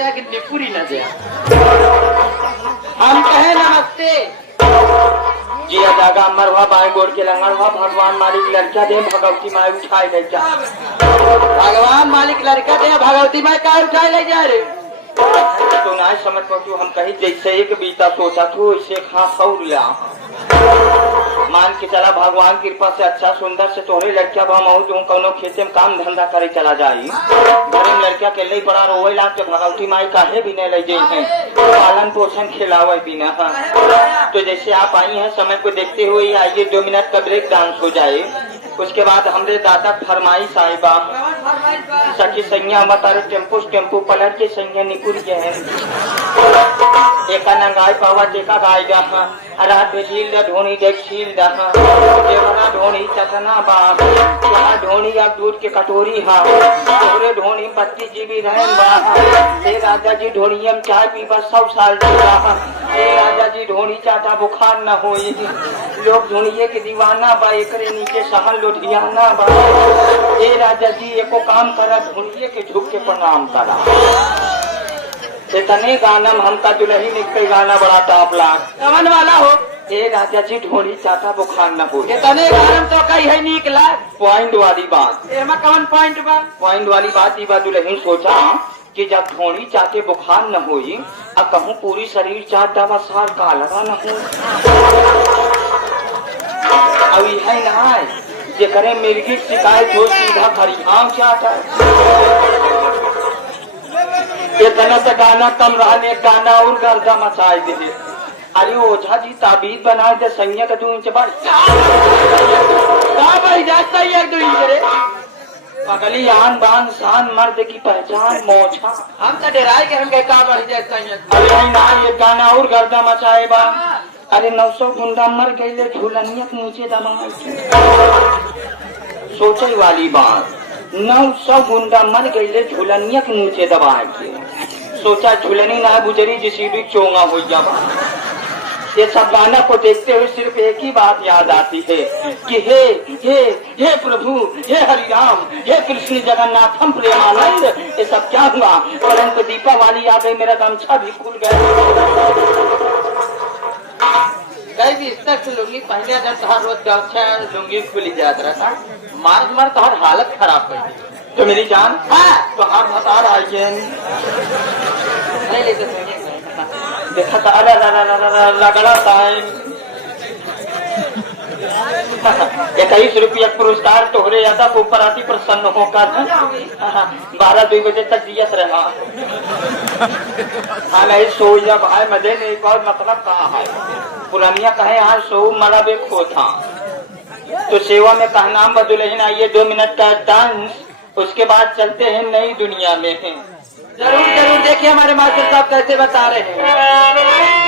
दे कि निपुरी न दे। हम कहे नमस्ते जी जागा मरवा बाएं गोड़ के लंगड़वा भगवान मालिक लड़का दे भगवती माई उठाए ले जा। भगवान मालिक लड़का दे भगवती माई का उठाए ले जा रे। तो ना समझ पहुंचू हम कहीं जैसे एक बीता सोचा तू ऐसे खा खौर लिया मान के चला भगवान कृपा से अच्छा सुंदर से तोहरे लड़किया भाऊ तुम कौनो खेते में काम धंधा करे चला जाई घर में लड़किया के लिए बड़ा रोए लाग के भगवती माई काहे भी नहीं ले जाए पालन पोषण खिलावे बिना। तो जैसे आप आई हैं समय को देखते हुए आइए 2 मिनट का ब्रेक डांस हो जाए। उसके बाद हमरे दादा फरमाइश साहिबा सखी संज्ञा मतारे टेम्पू पलट के संज्ञा निकुर गए हैं एका नंगाई पावा टेका गाय गा रात में झील दा ढोनी देख झील दा देवना ढोनी चटना बा यहाँ ढोनी या दूध के कटोरी हा पूरे ढोनी 32 जीबी रहन बा ए राजा जी ढोनियम चाय पीबा 100 साल जीवा ए राजा जी ढोनी चाटा बुखार न होई लोग ढोनिये के दीवाना बा एकरे नीचे सहल लोधियाना बा ए राजा जी एको काम करा ढोनिये के झुक के प्रणाम करा। इतने गाना हमका दुल्ही निकल गाना बड़ा टॉप लाग कमन वाला हो ए राजा जी ढोली चाटा बुखार न हो। इतने गाना तो कही है निकला पॉइंट वाली बात एमा कौन पॉइंट बा? पॉइंट वाली बात ये बात दुल्ही सोचा कि जब ढोली चाटे बुखार न होई अब कहूँ पूरी शरीर चाट दवा सार का लगा न हो अब यह नहाय जे करे मिर्गी शिकायत हो सीधा खरीहाम चाटा इतना से गाना कम रहने गाना और गर्दा मचाए दे। अरे ओझा जी ताबीज बना दे संज्ञा का 2 इंच बढ़ जाता है 1-2 इंच रे पगली आन बान शान मर्द की पहचान मोछा हम तो डराए के हम का बढ़ जाता है। अरे ना ये गाना और गर्दा मचाए बा। अरे 900 गुंडा मर गए झूलनिया के नीचे दबा सोचे वाली बात 900 गुंडा मर गए झूलनिया के नीचे दबा के सोचा झूलनी ना गुजरी जिसी भी चोंगा हो जावा। ये सब गाना को देखते हुए सिर्फ एक ही बात याद आती है कि हे प्रभु हे हरिराम हे कृष्ण जगन्नाथम प्रेमानंद ये सब क्या हुआ। परंतु दीपावली आ गई मेरा गमछा भी खुल गया कई भी तक लुंगी पहले जब तोहर रोज गमछा लुंगी खुली जात रहा मार तोहर हालत खराब कर दी। तो मेरी जान तो आप बता रहा है नहीं लेते देखा रगड़ा टाइम 21 रुपया पुरस्कार तोहरे यादा को ऊपर आती प्रसन्न होकर 12-2 बजे तक दियत रहा हाँ नहीं सो या भाई मजे में एक और मतलब कहा है पुरानिया कहे हाँ सो मरा बे खो था। तो सेवा में कहना बदुलहीन आइए 2 मिनट का डांस उसके बाद चलते हैं नई दुनिया में। जरूर देखिए हमारे मास्टर साहब कैसे बता रहे हैं।